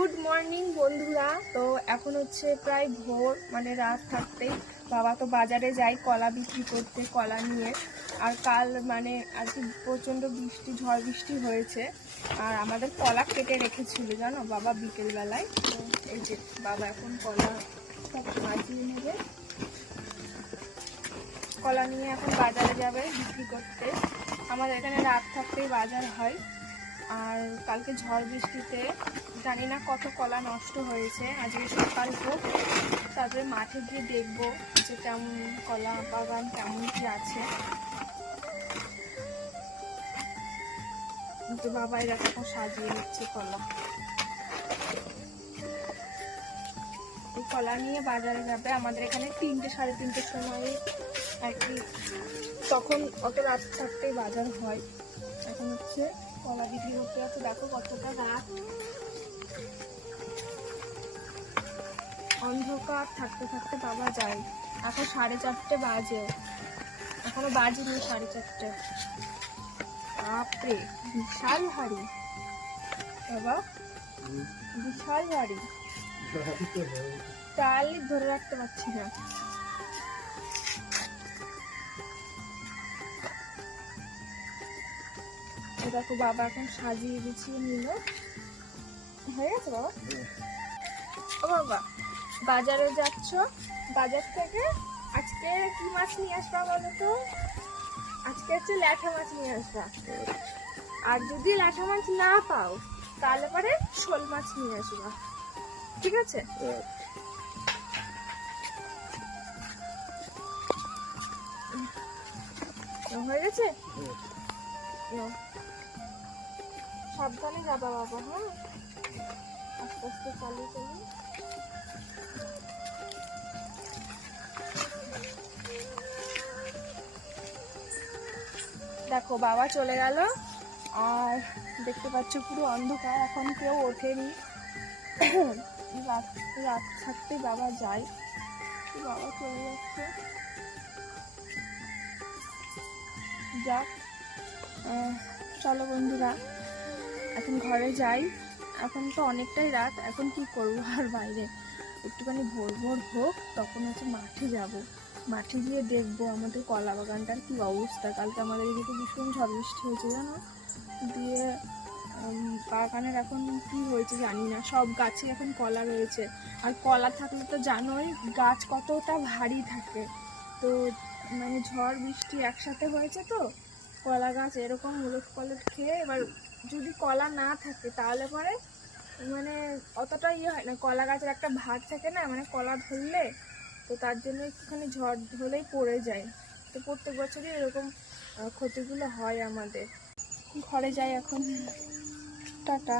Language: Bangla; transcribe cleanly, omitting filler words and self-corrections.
গুড মর্নিং বন্ধুরা। তো এখন হচ্ছে প্রায় ভোর, মানে রাত থাকতেই বাবা তো বাজারে যায় কলা বিক্রি করতে, কলা নিয়ে। আর কাল মানে আর কি প্রচণ্ড বৃষ্টি, ঝড় বৃষ্টি হয়েছে। আর আমাদের কলা কেটে রেখেছিল জানো বাবা বিকেলবেলায়। তো এই যে বাবা এখন কলা সব মাজিয়ে নেবে, কলা নিয়ে এখন বাজারে যাবে বিক্রি করতে। আমাদের এখানে রাত থাকতেই বাজার হয়। আর কালকে ঝড় বৃষ্টিতে জানি না কত কলা নষ্ট হয়েছে। আজকে সকাল হোক, তারপরে মাঠে গিয়ে দেখবো যে কেমন কলা বাগান কেমন কি আছে। তো বাবাই এখন সাজিয়ে নিচ্ছে কলা। এই কলা নিয়ে বাজারে যাবে। আমাদের এখানে 3টে সাড়ে 3টের সময় আর কি, তখন অত রাত থাকতেই বাজার হয়। এখন হচ্ছে কলা বিক্রি করতে আছে, দেখো কতটা রাত, অন্ধকার থাকতে থাকতে বাবা যায়। এখন 4:30 বাজে, এখনো বাজেনি 4:30। বাপরে বিশাল হাড়ি বাবা, বিশাল হাড়ি, তাহলে ধরে রাখতে পারছি না। দেখো বাবা এখন সাজিয়ে গুছিয়ে নিল, হয়ে গেছে বাবা। ও বাবা, বাজারে যাচ্ছ, বাজার থেকে আজকে কি মাছ নিয়ে আসবা বলো তো? আজকে হচ্ছে ল্যাঠা মাছ নিয়ে আসবা। আর যদি ল্যাঠা মাছ না পাও তাহলে পরে শোল মাছ নিয়ে আসবা, ঠিক আছে? হয়ে গেছে, সাবধানে যাবা বাবা, হ্যাঁ আস্তে আস্তে চালিয়ে চালিয়ে। দেখো বাবা চলে গেল, আর দেখতে পাচ্ছ পুরো অন্ধকার, এখন কেউ ওঠেনি। রাত রাত থাকতে বাবা যায়, বাবা চলে যাচ্ছে। যাক, চলো বন্ধুরা এখন ঘরে যাই। এখন তো অনেকটাই রাত, এখন কি করবো আর বাইরে, একটুখানি ভোর ভোর হোক তখন হচ্ছে মাঠে যাব। মাঠে গিয়ে দেখবো আমাদের কলা বাগানটার কি অবস্থা। কালকে আমাদের এদিকে ভীষণ ঝড় বৃষ্টি হয়েছে জানো, দিয়ে বাগানের এখন কি হয়েছে জানি না, সব গাছে এখন কলা রয়েছে। আর কলা থাকলে তো জানোই গাছ কতটা ভারী থাকে। তো মানে ঝড় বৃষ্টি একসাথে হয়েছে, তো কলা গাছ এরকম উলট পালট খেয়ে, এবার যদি কলা না থাকে তাহলে পরে মানে অতটা ইয়ে হয় না। কলা গাছের একটা ভার থাকে না, মানে কলা ধরলে, তো তার জন্য একটুখানি ঝড় হলেই পড়ে যায়। তো প্রত্যেক বছরই এরকম ক্ষতিগুলো হয় আমাদের। ঘরে যাই এখন, টাটা।